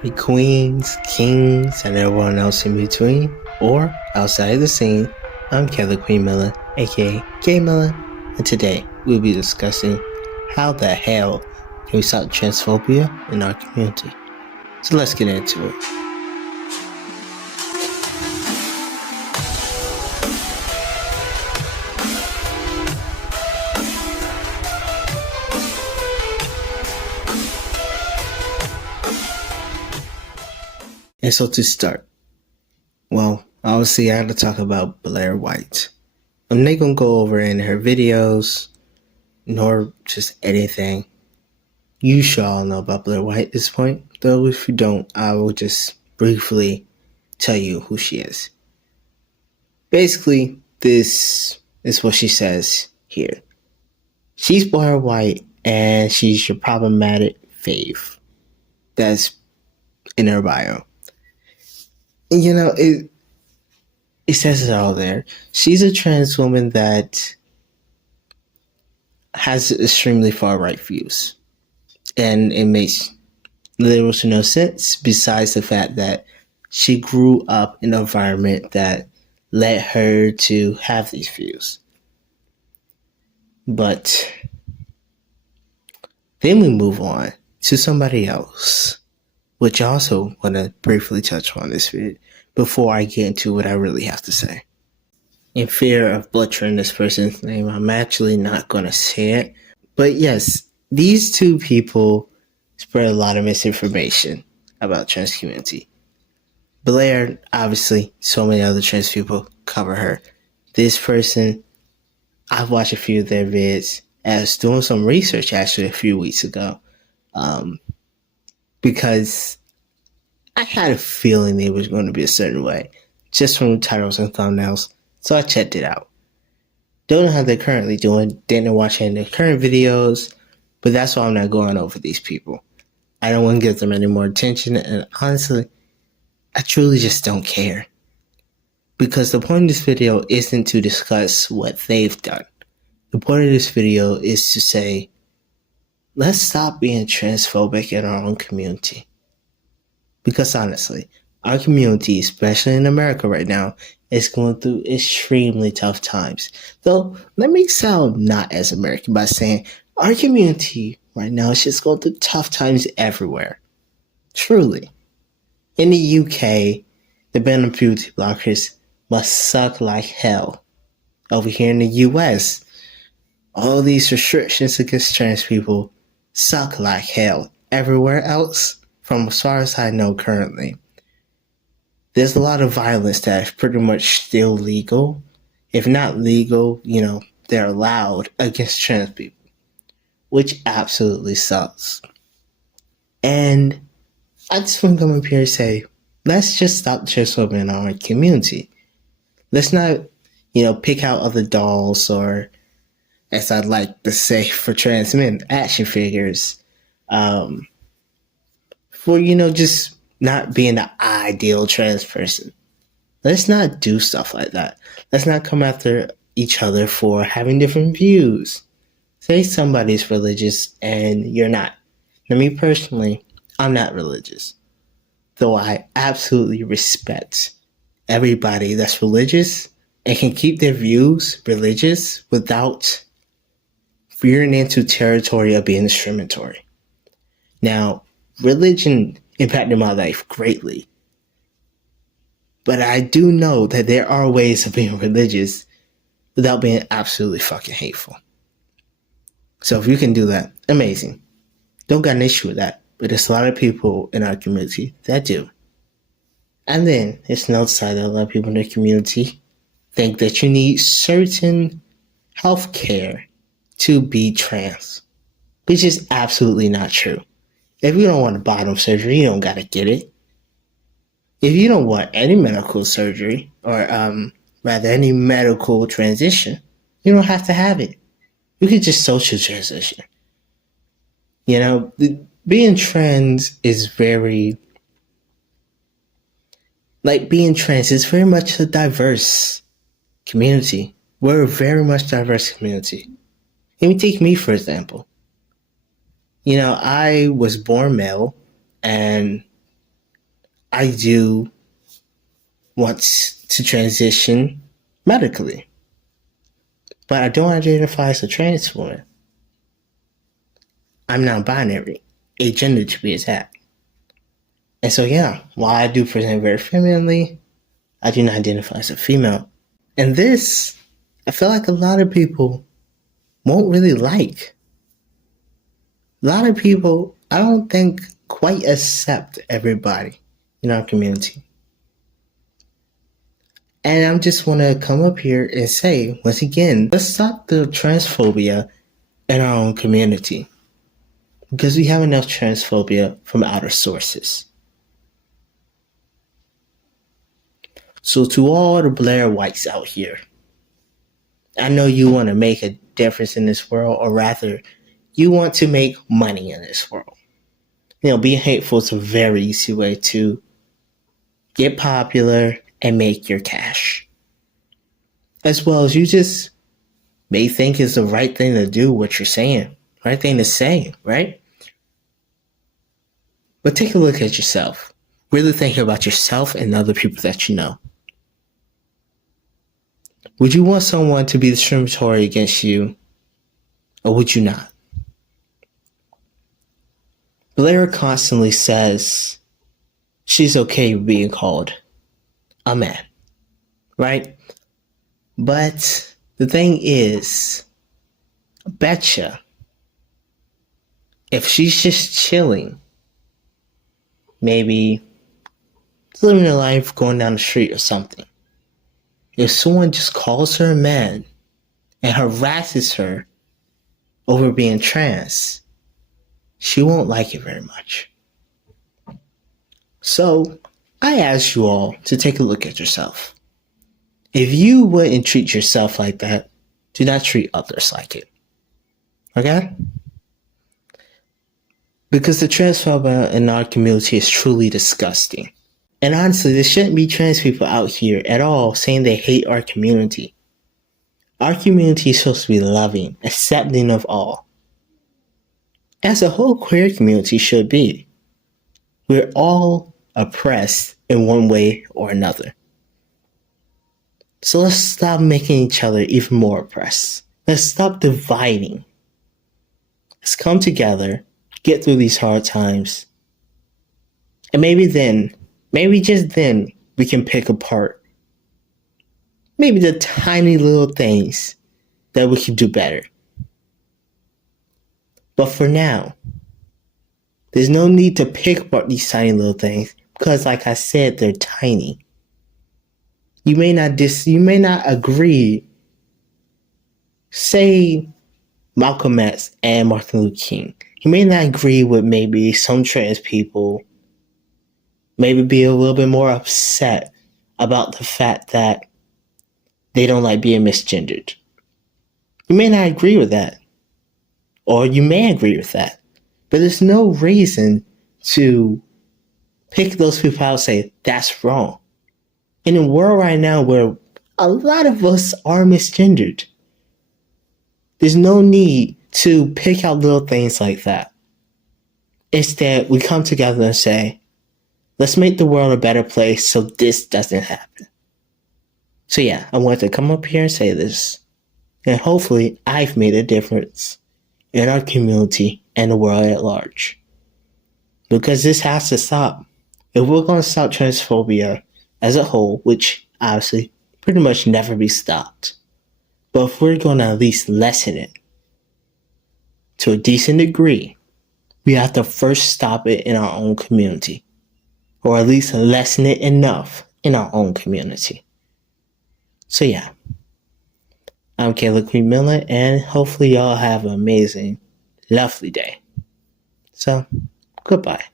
The queens, kings, and everyone else in between, or outside the scene. I'm Kelly Queen Melan, aka Gay Melan, and today we'll be discussing how the hell can we stop transphobia in our community. So let's get into it. And so to start, well, obviously I had to talk about Blair White. I'm not gonna go over in her videos, nor just anything. You should all know about Blair White at this point, though if you don't, I will just briefly tell you who she is. Basically, this is what she says here. She's Blair White, and she's your problematic fave. That's in her bio. And it says it all there. She's a trans woman that has extremely far right views. And it makes little to no sense besides the fact that she grew up in an environment that led her to have these views. But then we move on to somebody else, which I also want to briefly touch on this vid before I get into what I really have to say. In fear of butchering this person's name, I'm actually not going to say it. But yes, these two people spread a lot of misinformation about trans community. Blair, obviously, so many other trans people cover her. This person, I've watched a few of their vids. I was doing some research actually a few weeks ago because I had a feeling they was going to be a certain way just from the titles and thumbnails. So I checked it out. Don't know how they're currently doing. Didn't watch any of their current videos, but that's why I'm not going over these people. I don't want to give them any more attention, and honestly, I truly just don't care. Because the point of this video isn't to discuss what they've done. The point of this video is to say, let's stop being transphobic in our own community. Because honestly, our community, especially in America right now, is going through extremely tough times. Though, let me sound not as American by saying our community right now is just going through tough times everywhere. Truly. In the UK, the ban on beauty blockers must suck like hell. Over here in the US, all these restrictions against trans people suck like hell. Everywhere else, from as far as I know currently, there's a lot of violence that's pretty much still legal. If not legal, they're allowed against trans people, which absolutely sucks. And I just want to come up here and say, let's just stop transphobia in our community. Let's not, pick out other dolls or, as I'd like to say for trans men, action figures. For, just not being the ideal trans person. Let's not do stuff like that. Let's not come after each other for having different views. Say somebody's religious and you're not. Now, me personally, I'm not religious. Though I absolutely respect everybody that's religious and can keep their views religious without veering into territory of being discriminatory. Now, religion impacted my life greatly. But I do know that there are ways of being religious without being absolutely fucking hateful. So if you can do that, amazing. Don't got an issue with that. But there's a lot of people in our community that do. And then it's another side that a lot of people in the community think that you need certain health care to be trans, which is absolutely not true. If you don't want a bottom surgery, you don't gotta get it. If you don't want any medical surgery, or rather any medical transition, you don't have to have it. You could just social transition. Being trans is very much a diverse community. We're a very much diverse community. Let me take me for example. I was born male, and I do want to transition medically, but I don't identify as a trans woman. I'm non-binary, agender to be exact. And so, yeah, while I do present very femininely, I do not identify as a female. And this, I feel like a lot of people won't really like. A lot of people, I don't think, quite accept everybody in our community. And I just want to come up here and say, once again, let's stop the transphobia in our own community. Because we have enough transphobia from outer sources. So to all the Blair Whites out here, I know you want to make a difference in this world, or rather, you want to make money in this world. Being hateful is a very easy way to get popular and make your cash. As well as you just may think it's the right thing to do what you're saying, right thing to say, right? But take a look at yourself. Really think about yourself and other people that you know. Would you want someone to be discriminatory against you, or would you not? Blair constantly says she's okay with being called a man, right? But the thing is, I betcha, if she's just chilling, maybe living her life, going down the street or something, if someone just calls her a man and harasses her over being trans, she won't like it very much. So, I ask you all to take a look at yourself. If you wouldn't treat yourself like that, do not treat others like it. Okay? Because the transphobia in our community is truly disgusting. And honestly, there shouldn't be trans people out here at all saying they hate our community. Our community is supposed to be loving, accepting of all. As a whole queer community should be. We're all oppressed in one way or another. So let's stop making each other even more oppressed. Let's stop dividing. Let's come together, get through these hard times, and maybe just then, we can pick apart maybe the tiny little things that we could do better. But for now, there's no need to pick apart these tiny little things because, like I said, they're tiny. You may not agree. Say Malcolm X and Martin Luther King. You may not agree with maybe some trans people. Maybe be a little bit more upset about the fact that they don't like being misgendered. You may not agree with that. Or you may agree with that. But there's no reason to pick those people out and say, that's wrong. In a world right now where a lot of us are misgendered, there's no need to pick out little things like that. Instead, we come together and say, let's make the world a better place so this doesn't happen. So yeah, I wanted to come up here and say this. And hopefully I've made a difference in our community and the world at large. Because this has to stop. If we're going to stop transphobia as a whole, which obviously pretty much never be stopped, but if we're going to at least lessen it to a decent degree, we have to first stop it in our own community. Or at least lessen it enough in our own community. So yeah, I'm Caleb Queen Melan, and hopefully y'all have an amazing, lovely day. So, goodbye.